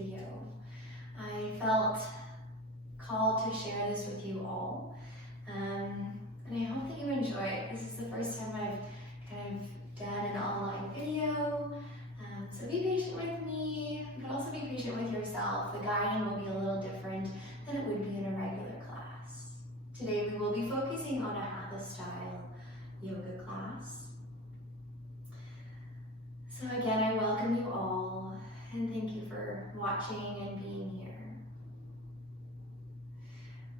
video. I felt called to share this with you all, and I hope that you enjoy it. This is the first time I've kind of done an online video, so be patient with me, but also be patient with yourself. The guiding will be a little different than it would be in a regular class. Today we will be focusing on a Hatha style yoga class. So again, I welcome you all and thank you for watching and being here.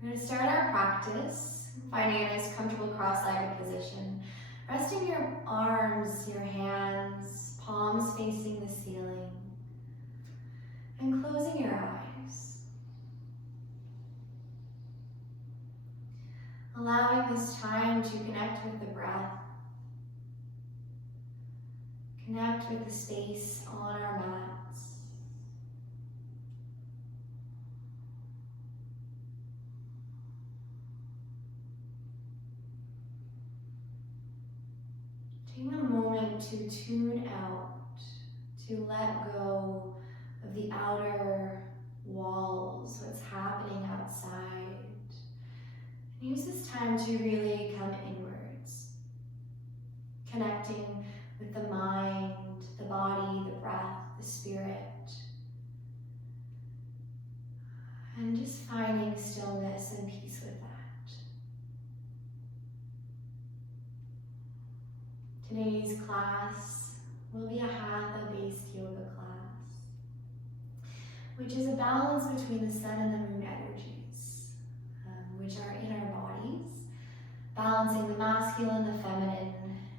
We're going to start our practice, finding a nice comfortable cross-legged position. Resting your arms, your hands, palms facing the ceiling, and closing your eyes. Allowing this time to connect with the breath, connect with the space on our mats. Take a moment to tune out, to let go of the outer walls, what's happening outside. And use this time to really come inwards, connecting with the mind, the body, the breath, the spirit, and just finding stillness and peace with that. Today's class will be a Hatha-based yoga class, which is a balance between the sun and the moon energies, which are in our bodies, balancing the masculine and the feminine,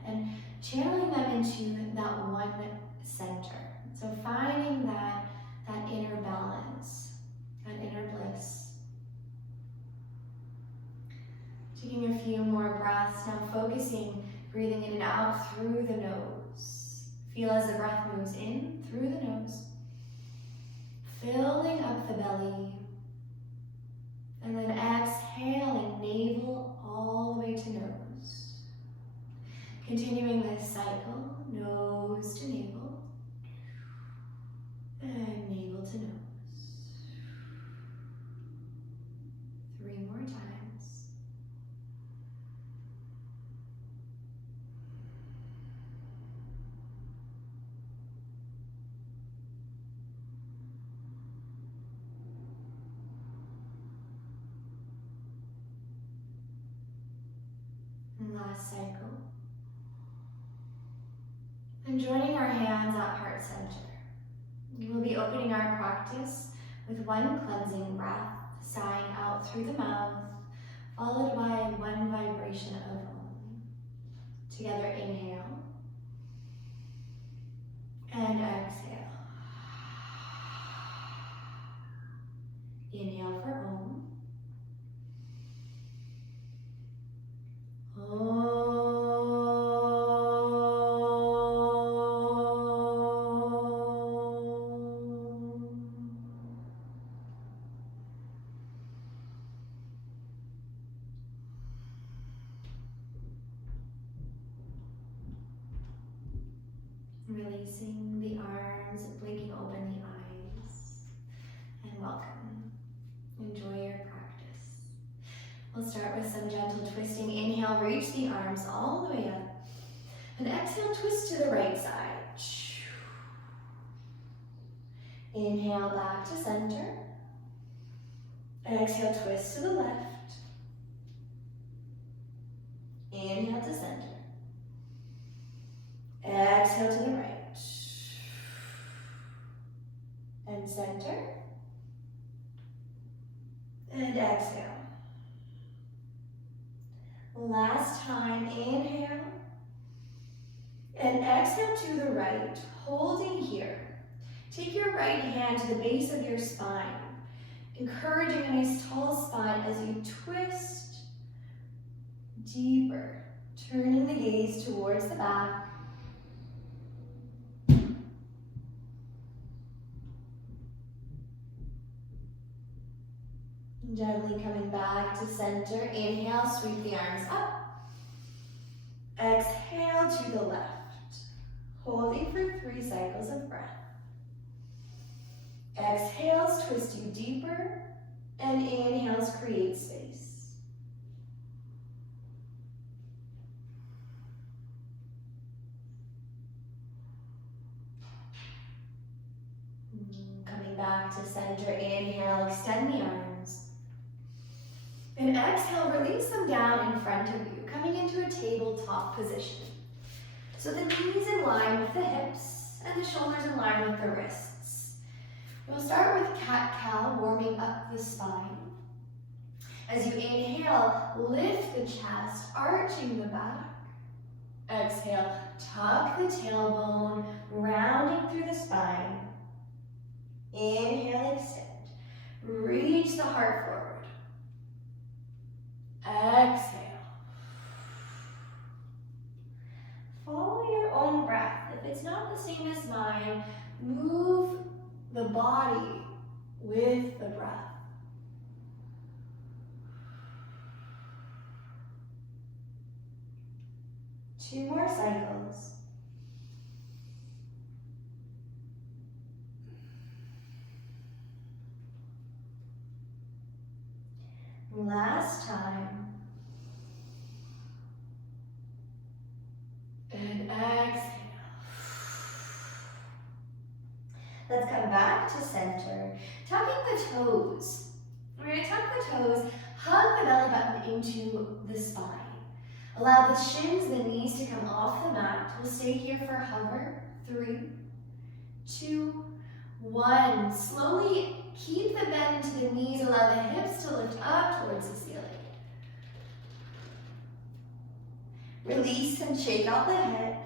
and channeling them into that one center. So finding that inner balance, that inner bliss. Taking a few more breaths, now focusing, breathing in and out through the nose. Feel as the breath moves in through the nose, filling up the belly, and then exhaling navel all the way to nose. Continuing this cycle, nose to navel, and navel to nose. 3 more times. And last cycle. And joining our hands at heart center. We will be opening our practice with one cleansing breath, sighing out through the mouth, followed by one vibration of Om. Together, inhale and exhale. Inhale for Om. Releasing the arms, blinking open the eyes, and welcome. Enjoy your practice. We'll start with some gentle twisting. Inhale, reach the arms all the way up, and exhale, twist to the right side. Inhale, back to center. Exhale, twist to the left. Inhale to center. Exhale to the right. And center. And exhale. Last time, inhale. And exhale to the right, holding here. Take your right hand to the base of your spine, encouraging a nice tall spine as you twist deeper, turning the gaze towards the back. Gently coming back to center. Inhale, sweep the arms up. Exhale to the left. Holding for 3 cycles of breath. Exhales, twist you deeper, and inhales, create space. Coming back to center, inhale, extend the arms. And exhale, release them down in front of you, coming into a tabletop position. So the knees in line with the hips and the shoulders in line with the wrists. We'll start with cat-cow, warming up the spine. As you inhale, lift the chest, arching the back. Exhale, tuck the tailbone, rounding through the spine. Inhale, extend. Reach the heart forward. Exhale. Follow your own breath. If it's not the same as mine, move the body with the breath. Two more cycles. Last time. And exhale. Let's come back to center. Tucking the toes. We're going to tuck the toes, hug the belly button into the spine. Allow the shins, the knees to come off the mat. We'll stay here for hover. 3, 2, 1. Slowly keep the bend to the knees. Allow the hips to lift up towards the ceiling. Release and shake out the head.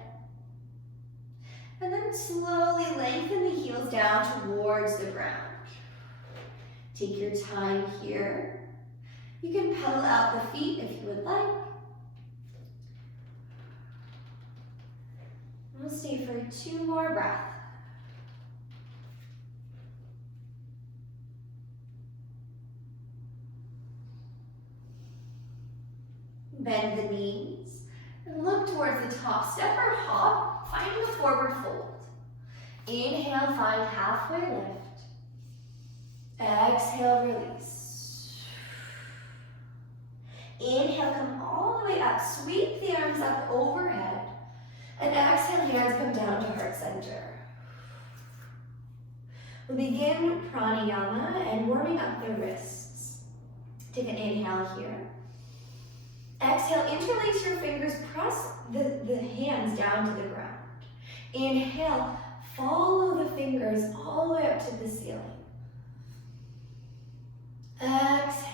And then slowly lengthen the heels down towards the ground. Take your time here. You can pedal out the feet if you would like. We'll stay for 2 more breaths. Bend the knees and look towards the top. Step or hop, finding a forward fold. Inhale, find halfway lift. Exhale, release. Inhale, come all the way up. Sweep the arms up overhead. And exhale, hands come down to heart center. We'll begin pranayama and warming up the wrists. Take an inhale here. Exhale, interlace your fingers, press the hands down to the ground. Inhale, follow the fingers all the way up to the ceiling. Exhale.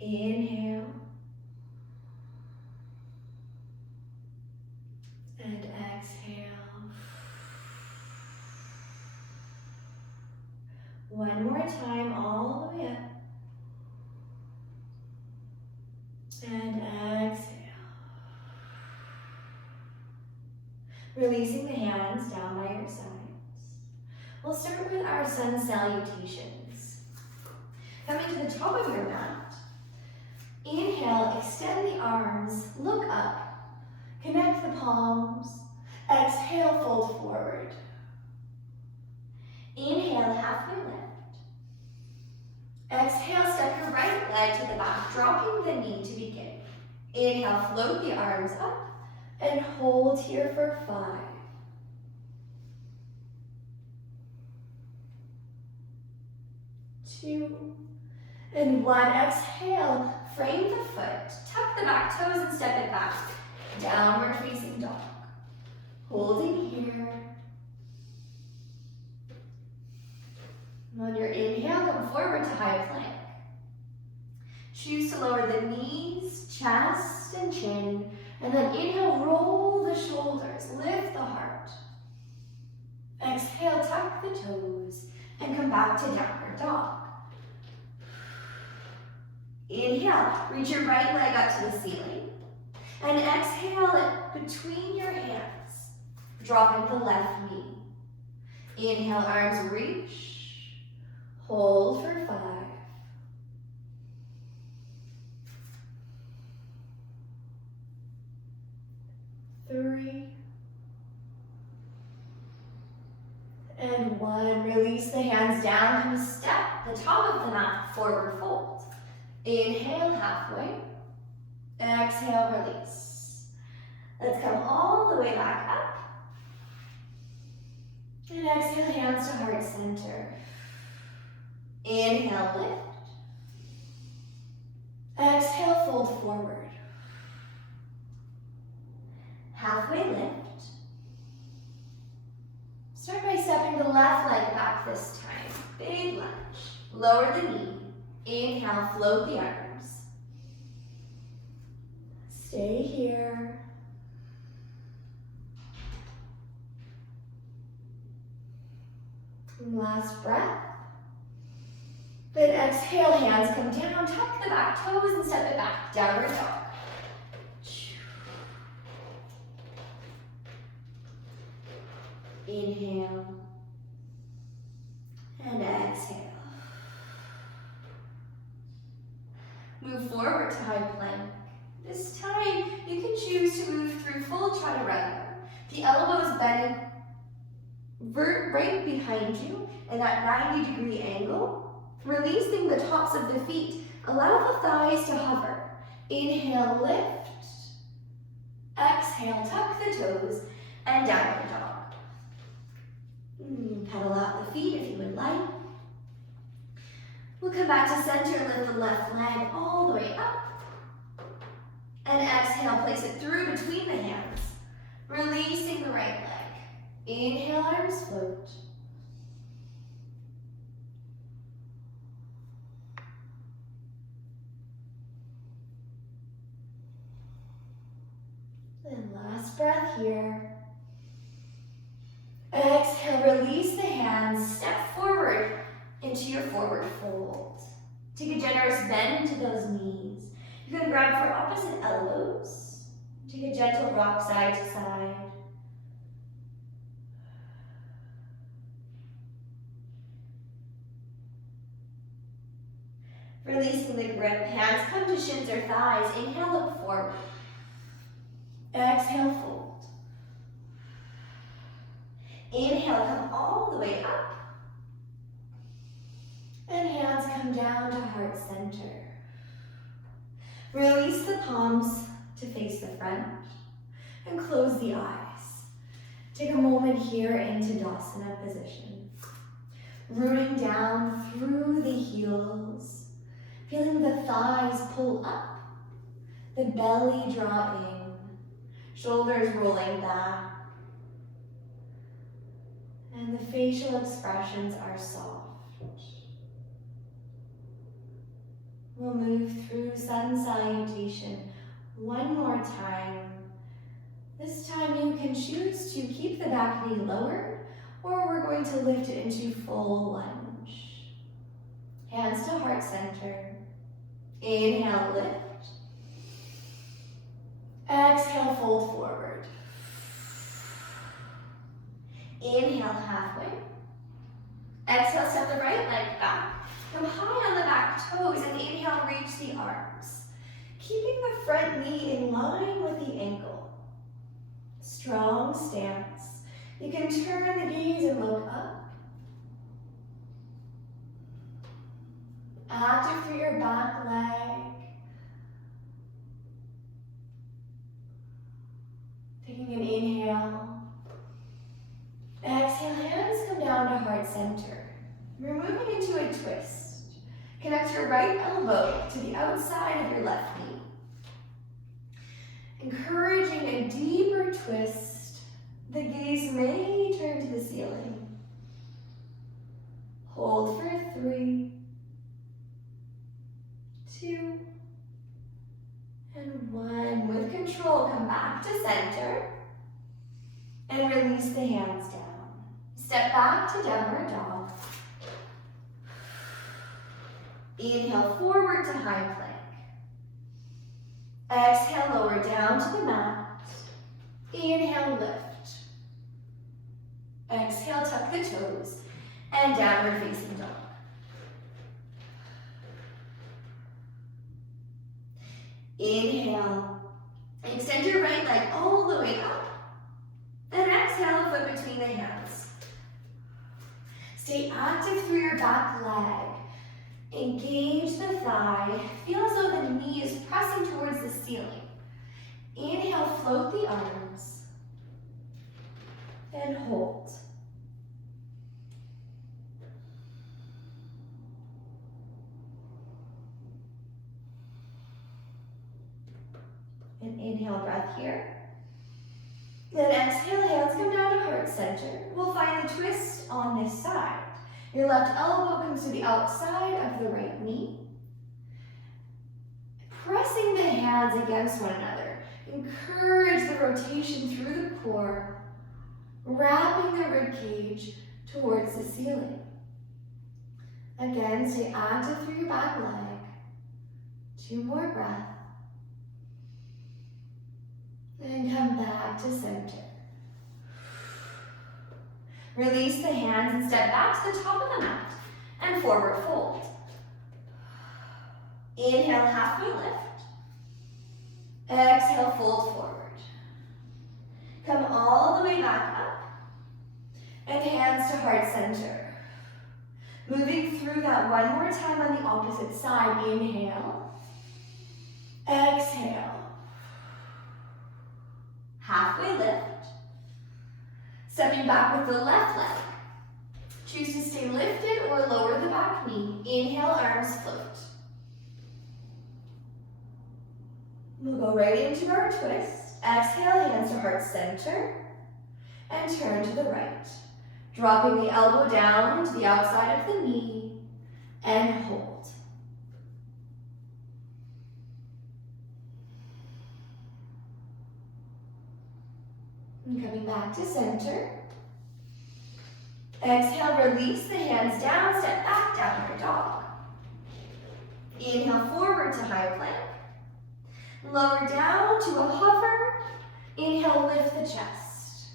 Inhale. And exhale. One more time, all the way up. And exhale. Releasing the hands down by your sides. We'll start with our sun salutations. Coming to the top of your mat. Inhale, extend the arms, look up. Connect the palms. Exhale, fold forward. Inhale, halfway lift. Exhale, step your right leg to the back, dropping the knee to begin. Inhale, float the arms up and hold here for 5. 2, and 1. Exhale, frame the foot, tuck the back toes and step it back. Downward facing dog. Holding here. On your inhale, come forward to high plank. Choose to lower the knees, chest, and chin. And then inhale, roll the shoulders, lift the heart. Exhale, tuck the toes, and come back to downward dog. Inhale, reach your right leg up to the ceiling. And exhale it between your hands. Drop in the left knee. Inhale, arms reach. Hold for 5. 3, And 1, release the hands down, come step the top of the mat, forward fold. Inhale, halfway. Exhale, release. Let's come all the way back up. And exhale, hands to heart center. Inhale, lift. Exhale, fold forward. Halfway lift. Start by stepping the left leg back this time. Big lunge. Lower the knee. Inhale, float the arms. Stay here. Last breath. Then exhale, hands come down, tuck the back toes and step it back, downward dog. Inhale and exhale. Move forward to high plank. This time, you can choose to move through full chaturanga. The elbows bend right behind you in that 90-degree angle, releasing the tops of the feet. Allow the thighs to hover. Inhale, lift. Exhale, tuck the toes and downward dog. Pedal out the feet if you would like. We'll come back to center, lift the left leg all the way up. And exhale, place it through between the hands, releasing the right leg. Inhale, arms float. And last breath here. Exhale, release the hands, step forward into your forward fold. Take a generous bend into those knees. You can grab for opposite elbows. Take a gentle rock side to side. Releasing the grip, hands come to shins or thighs. Inhale, look forward. Exhale, fold. Inhale, come all the way up. And hands come down to heart center. Release the palms to face the front and close the eyes. Take a moment here into Tadasana position. Rooting down through the heels, feeling the thighs pull up, the belly draw in, shoulders rolling back, and the facial expressions are soft. We'll move through sun salutation one more time. This time you can choose to keep the back knee lowered, or we're going to lift it into full lunge. Hands to heart center. Inhale, lift. Exhale, fold forward. Inhale, halfway. Exhale, step the right leg back. Come high on the back toes and inhale, reach the arms. Keeping the front knee in line with the ankle. Strong stance. You can turn the gaze and look up. Active through your back leg. Taking an inhale. Exhale, hands come down to heart center. We're moving into a twist. Connect your right elbow to the outside of your left knee. Encouraging a deeper twist, the gaze may turn to the ceiling. Hold for 3, 2, and 1. With control, come back to center and release the hands down. Step back to downward dog. Inhale, forward to high plank. Exhale, lower down to the mat. Inhale, lift. Exhale, tuck the toes. And downward facing dog. Inhale. Extend your right leg all the way up. And exhale, a foot between the hands. Stay active through your back leg. Engage the thigh. Feel as though the knee is pressing towards the ceiling. Inhale, float the arms. And hold. And inhale, breath here. Then exhale, hands come down to heart center. We'll find the twist on this side. Your left elbow comes to the outside of the right knee. Pressing the hands against one another. Encourage the rotation through the core, wrapping the rib cage towards the ceiling. Again, stay active through your back leg. 2 more breaths. And come back to center. Release the hands and step back to the top of the mat and forward fold. Inhale, halfway lift. Exhale, fold forward. Come all the way back up and hands to heart center. Moving through that one more time on the opposite side. Inhale. Exhale. Halfway lift. Stepping back with the left leg. Choose to stay lifted or lower the back knee. Inhale, arms float. We'll go right into our twist. Exhale, hands to heart center. And turn to the right. Dropping the elbow down to the outside of the knee. And hold. And coming back to center. Exhale, release the hands down, step back, downward dog. Inhale, forward to high plank. Lower down to a hover. Inhale, lift the chest.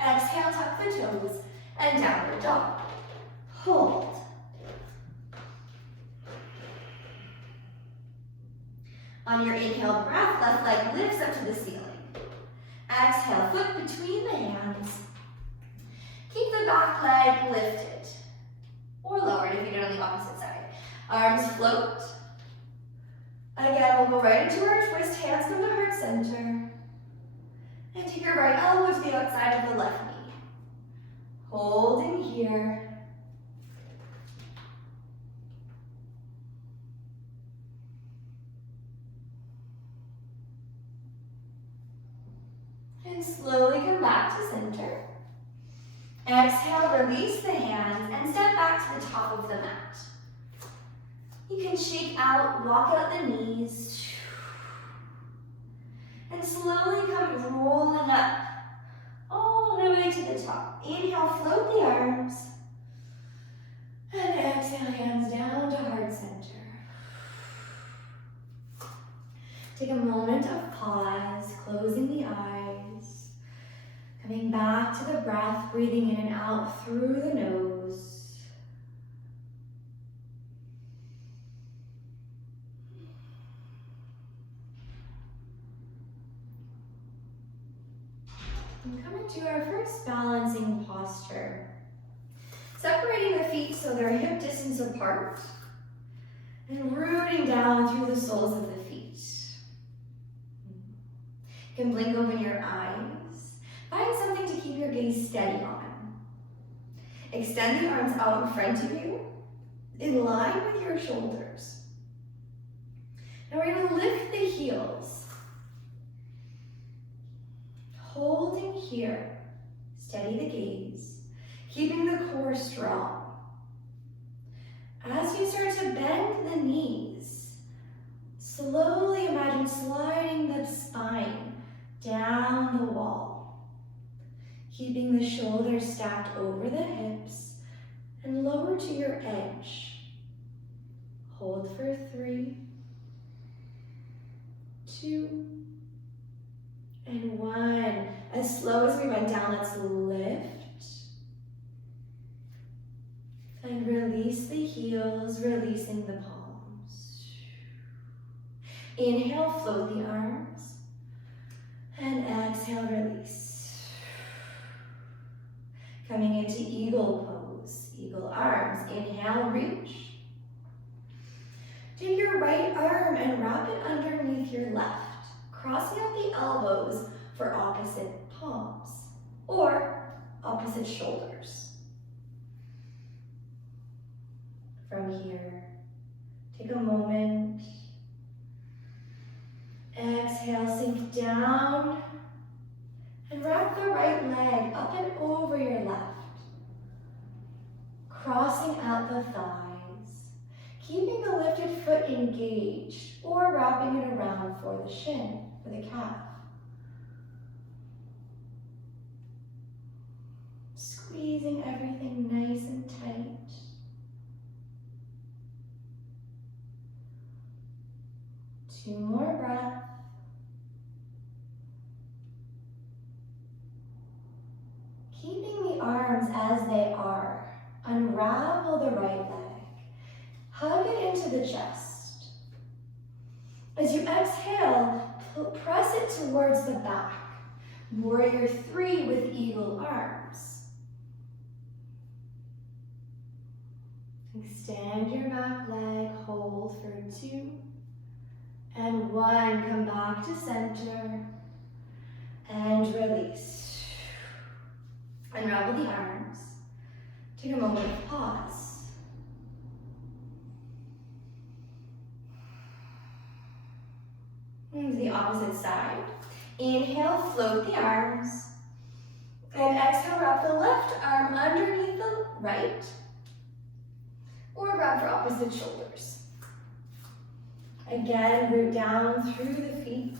Exhale, tuck the toes, and downward dog. Hold. On your inhale breath, left leg lifts up to the ceiling. Exhale, foot between the hands. Keep the back leg lifted or lowered if you do it on the opposite side. Arms float. Again, we'll go right into our twist. Hands come to heart center. And take your right elbow to the outside of the left knee. Holding here. And slowly come back to center. Exhale, release the hands and step back to the top of the mat. You can shake out, walk out the knees. And slowly come rolling up all the way to the top. Inhale, float the arms. And exhale, hands down to heart center. Take a moment of pause, closing the eyes. Coming back to the breath, breathing in and out through the nose. And coming to our first balancing posture. Separating the feet so they're hip distance apart. And rooting down through the soles of the feet. You can blink open your eyes. Find something to keep your gaze steady on. Extend the arms out in front of you, in line with your shoulders. Now we're going to lift the heels. Holding here, steady the gaze, keeping the core strong. As you start to bend the knees, slowly imagine sliding the spine down the wall, keeping the shoulders stacked over the hips and lower to your edge. Hold for 3, 2, and 1. As slow as we went down, let's lift. And release the heels, releasing the palms. Inhale, float the arms. And exhale, release. Coming into eagle pose. Eagle arms. Inhale, reach. Take your right arm and wrap it underneath your left, crossing out the elbows for opposite palms or opposite shoulders. From here, take a moment. Exhale, sink down and wrap the right leg up and over your left, crossing out the thighs, keeping the lifted foot engaged or wrapping it around for the shin, for the calf. Squeezing everything nice and tight. Two more breaths. Keeping the arms as they are, unravel the right leg. Hug it into the chest. As you exhale, press it towards the back. Warrior 3 with eagle arms. Extend your back leg, hold for 2 and 1. Come back to center and release. Unravel the arms. Take a moment of pause. Move the opposite side. Inhale, float the arms. And exhale, wrap the left arm underneath the right. Or wrap for opposite shoulders. Again, root down through the feet.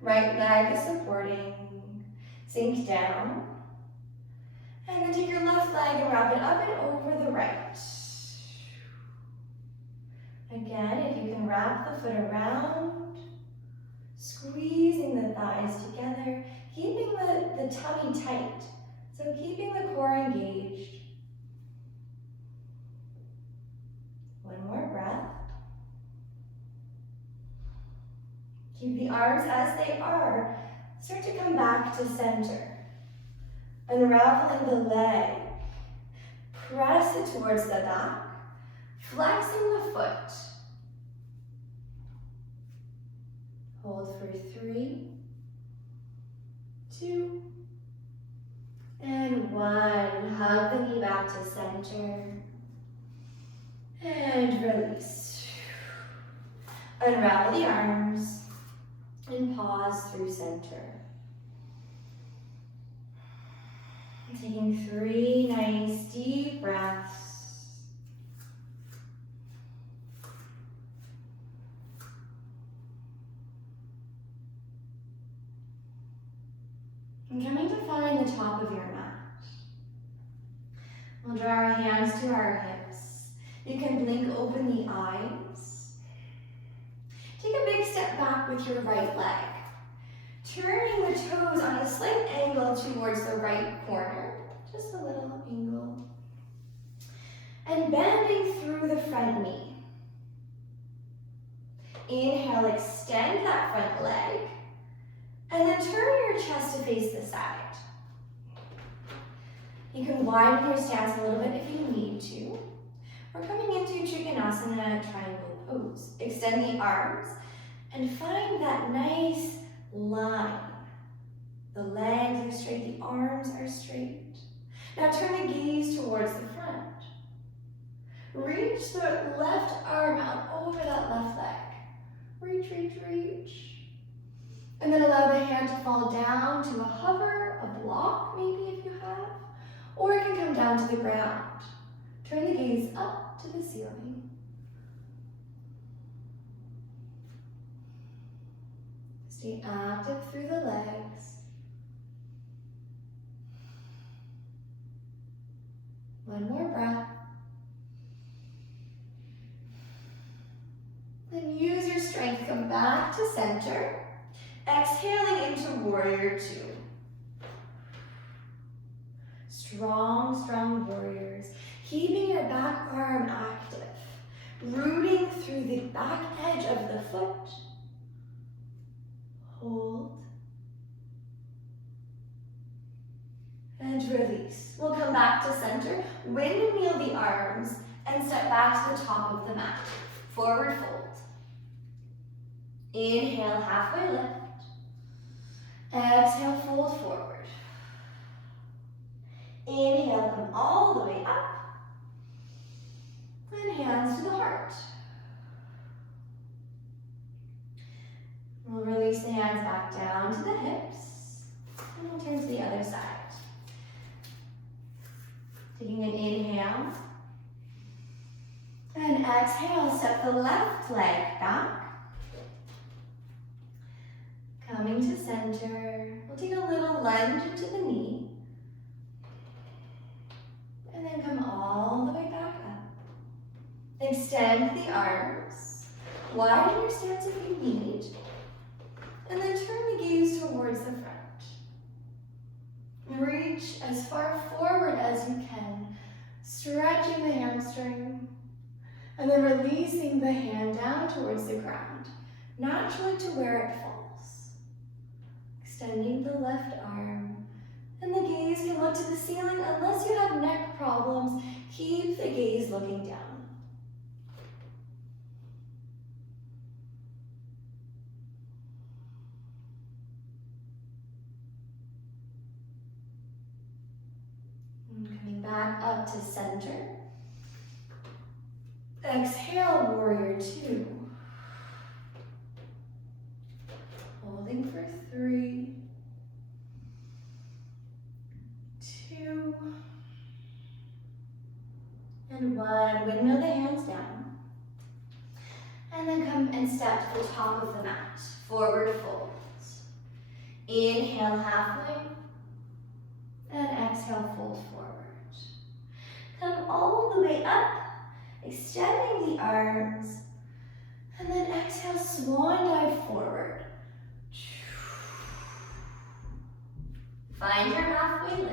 Right leg is supporting. Sink down. And then take your left leg and wrap it up and over the right. Again, if you can wrap the foot around, squeezing the thighs together, keeping the tummy tight. So keeping the core engaged. One more breath. Keep the arms as they are. Start to come back to center. Unraveling the leg. Press it towards the back. Flexing the foot. Hold for 3, 2, and 1. Hug the knee back to center. And release. Unravel the arms and pause through center. Taking 3 nice deep breaths. And coming to find the top of your mat. We'll draw our hands to our hips. You can blink open the eyes. Take a big step back with your right leg. Turning the toes on a slight angle towards the right corner. Just a little angle. And bending through the front knee. Inhale, extend that front leg. And then turn your chest to face the side. You can widen your stance a little bit if you need to. We're coming into Trikonasana triangle pose. Extend the arms and find that nice line. The legs are straight, the arms are straight. Now turn the gaze towards the front. Reach the left arm out over that left leg. Reach, reach, reach. And then allow the hand to fall down to a hover, a block maybe if you have, or it can come down to the ground. Turn the gaze up to the ceiling. Stay active through the legs. One more breath. Then use your strength, come back to center. Exhaling into warrior 2. Strong, strong warriors. Keeping your back arm active. Rooting through the back edge of the foot. Hold. And release. We'll come back to center, windmill the arms, and step back to the top of the mat. Forward fold. Inhale, halfway lift. Exhale, fold forward. Inhale, come all the way up. And hands to the heart. We'll release the hands back down to the hips. And we'll turn to the other side. Taking an inhale. And exhale, step the left leg back. Coming to center. We'll take a little lunge into the knee. And then come all the way back up. Extend the arms. Widen your stance if you need. And then turn the gaze towards the front. Reach as far forward as you can, stretching the hamstring, and then releasing the hand down towards the ground, naturally to where it falls. Extending the left arm, and the gaze can look to the ceiling. Unless you have neck problems, keep the gaze looking down. Coming back up to center. Exhale, warrior two. Holding for 3, 2, and 1. Windmill the hands down. And then come and step to the top of the mat. Forward fold. Inhale, halfway. And exhale, fold forward. Come all the way up, extending the arms. And then exhale, swan dive forward. Find your halfway lift.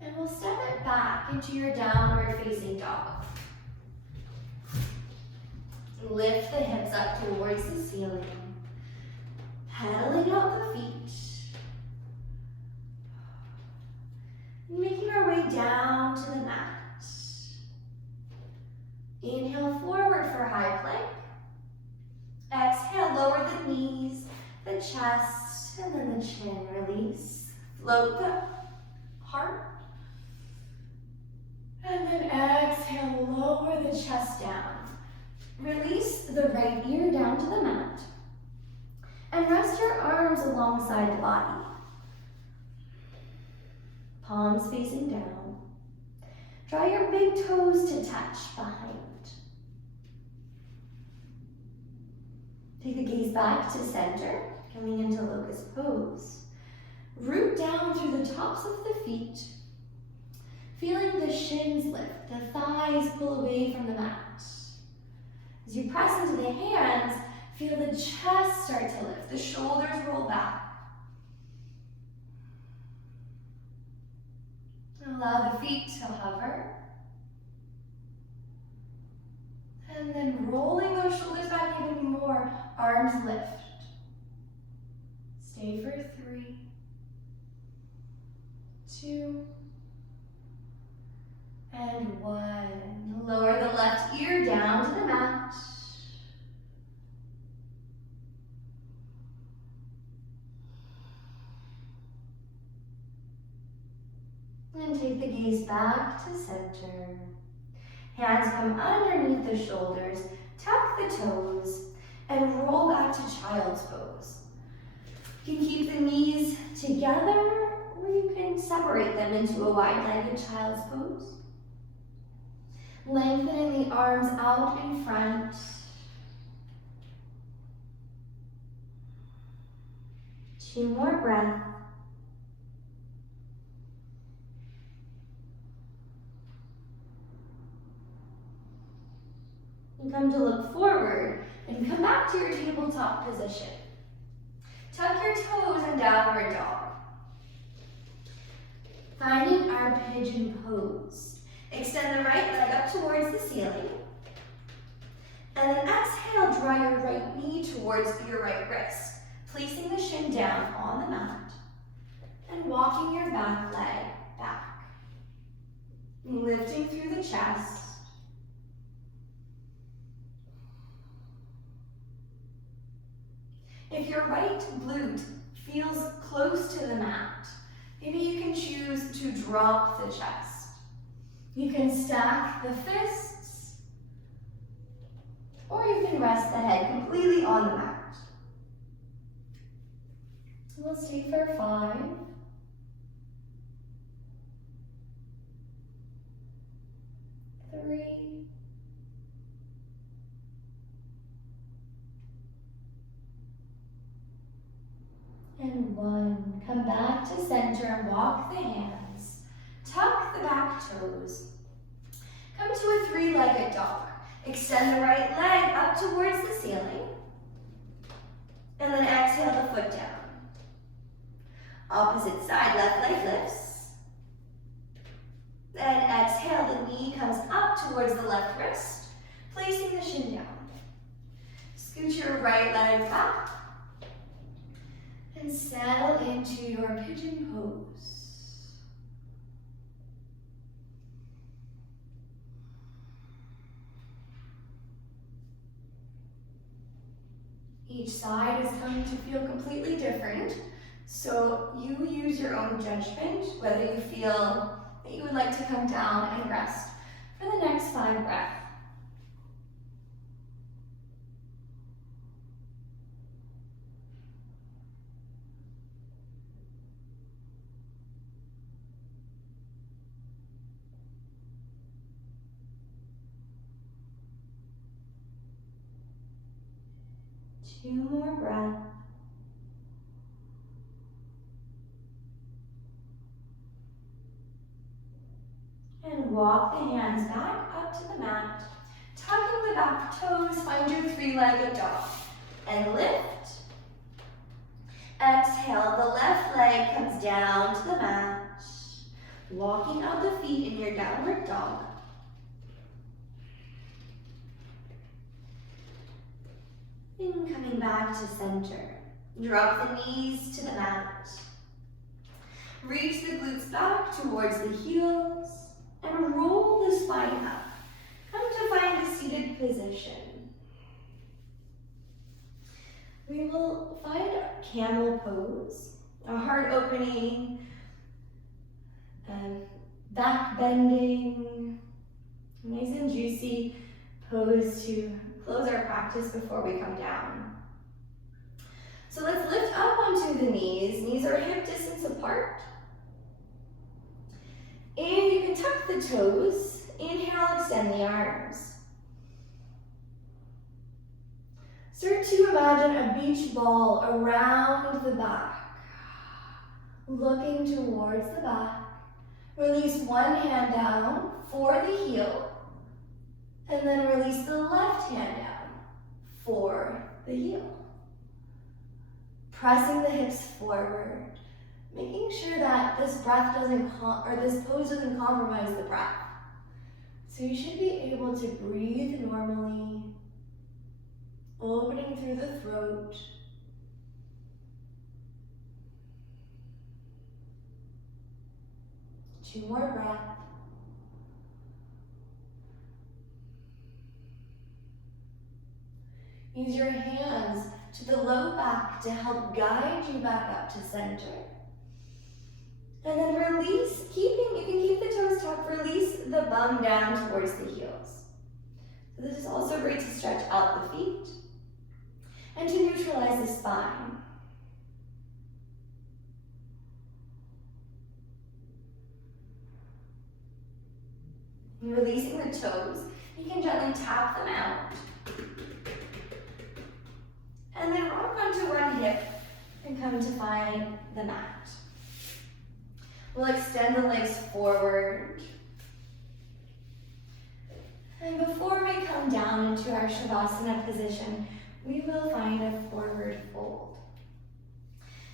And we'll step it back into your downward facing dog. Lift the hips up towards the ceiling. Pedaling out the feet. Making our way down to the mat. Inhale forward for high plank. Exhale, lower the knees, the chest, and then the chin. Release. Float the heart. And then exhale, lower the chest down. Release the right ear down to the mat. And rest your arms alongside the body. Palms facing down. Draw your big toes to touch behind. Take the gaze back to center, coming into locust pose. Root down through the tops of the feet. Feeling the shins lift, the thighs pull away from the mat. As you press into the hands, feel the chest start to lift, the shoulders roll back. Allow the feet to hover. And then rolling those shoulders back even more, arms lift. Stay for 3, 2, and 1. Lower the left ear down to the mat. And take the gaze back to center. Hands come underneath the shoulders, tuck the toes, and roll back to child's pose. You can keep the knees together, or you can separate them into a wide-legged child's pose. Lengthening the arms out in front. Two more breaths. You come to look forward and come back to your tabletop position. Tuck your toes in downward dog. Finding our pigeon pose. Extend the right leg up towards the ceiling. And then exhale, draw your right knee towards your right wrist, placing the shin down on the mat. And walk walking your back leg back. Lifting through the chest. If your right glute feels close to the mat, maybe you can choose to drop the chest. You can stack the fists, or you can rest the head completely on the mat. We'll stay for 5. 3. And 1. Come back to center and walk the hands. Tuck the back toes. Come to a 3-legged dog. Extend the right leg up towards the ceiling. And then exhale the foot down. Opposite side, left leg lifts. Then exhale, the knee comes up towards the left wrist, placing the shin down. Scoot your right leg back. And settle into your pigeon pose. Each side is going to feel completely different, so you use your own judgment whether you feel that you would like to come down and rest for the next 5 breaths. Two more breaths. And walk the hands back up to the mat. Tucking the back toes, find your 3-legged dog. And lift. Exhale, the left leg comes down to the mat. Walking out the feet in your downward dog. And coming back to center. Drop the knees to the mat. Reach the glutes back towards the heels and roll the spine up. Come to find a seated position. We will find a camel pose, a heart opening, back bending, nice and juicy pose to close our practice before we come down. So let's lift up onto the knees. Knees are hip distance apart. And you can tuck the toes. Inhale, extend the arms. Start to imagine a beach ball around the back. Looking towards the back. Release one hand down for the heel. And then release the left hand down for the heel. Pressing the hips forward, making sure that this breath this pose doesn't compromise the breath. So you should be able to breathe normally, opening through the throat. Two more breaths. Use your hands to the low back to help guide you back up to center. And then release, you can keep the toes tucked, release the bum down towards the heels. So this is also great to stretch out the feet and to neutralize the spine. And releasing the toes, you can gently tap them out. And then rock onto one hip and come to find the mat. We'll extend the legs forward. And before we come down into our Shavasana position, we will find a forward fold.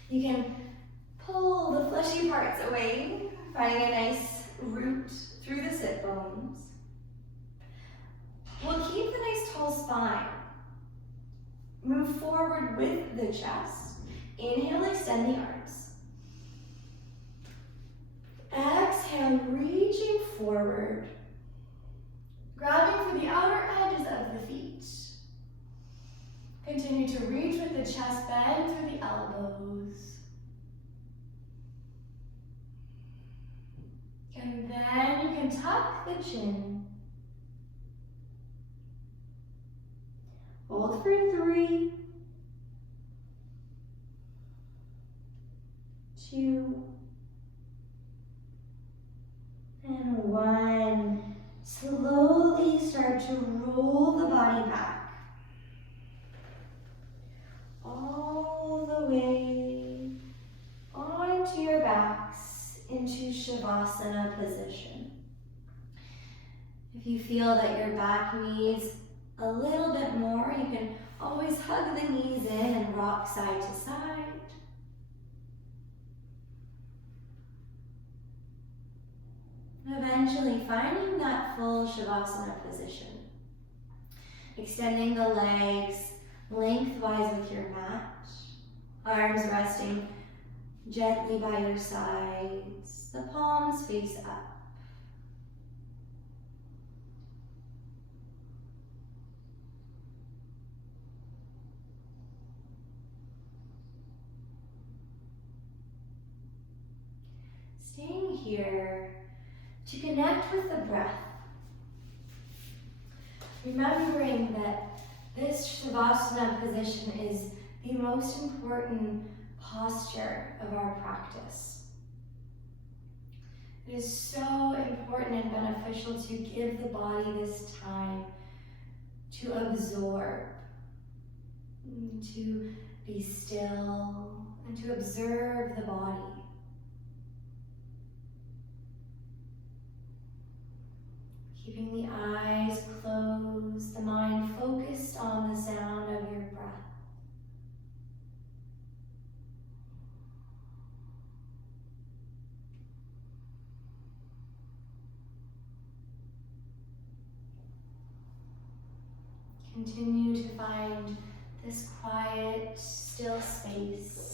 You can pull the fleshy parts away, finding a nice root through the sit bones. We'll keep the nice tall spine. Move forward with the chest. Inhale, extend the arms. begin reaching forward, grabbing for the outer edges of the feet. Continue to reach with the chest, bend through the elbows. And then you can tuck the chin. Hold for 3, 2, and 1. Slowly start to roll the body back. All the way onto your backs into Shavasana position. If you feel that your back needs a little bit more, you can always hug the knees in and rock side to side. Eventually finding that full Shavasana position. Extending the legs lengthwise with your mat. Arms resting gently by your sides. The palms face up. Staying here to connect with the breath. Remembering that this Shavasana position is the most important posture of our practice. It is so important and beneficial to give the body this time to absorb, to be still, and to observe the body. Keeping the eyes closed, the mind focused on the sound of your breath. Continue to find this quiet, still space.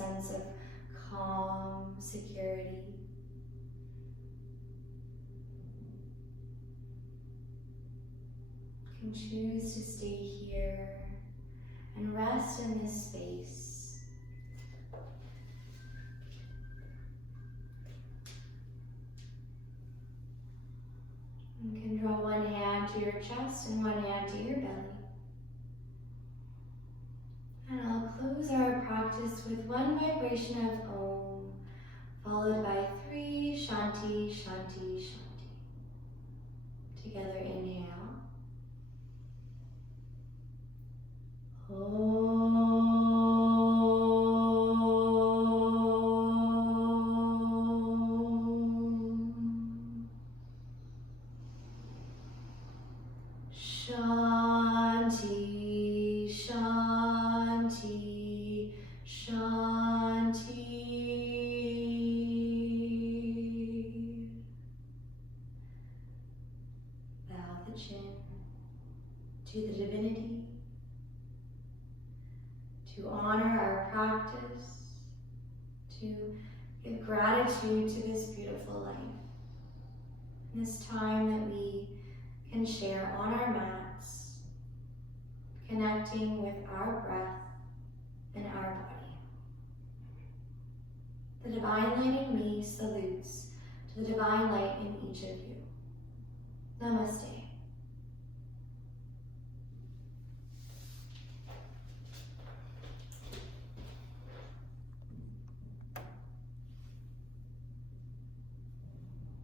sense of calm, security. You can choose to stay here and rest in this space. You can draw one hand to your chest and one hand to your belly. And I'll close our practice with one vibration of Om, followed by 3 Shanti, Shanti, Shanti. Together, inhale. Om. Shanti, Shanti, Shanti. Bow the chin to the divinity, to honor our practice, to give gratitude to this beautiful life. And this time that we can share on our mats, connecting with our breath and our body. The divine light in me salutes to the divine light in each of you. Namaste.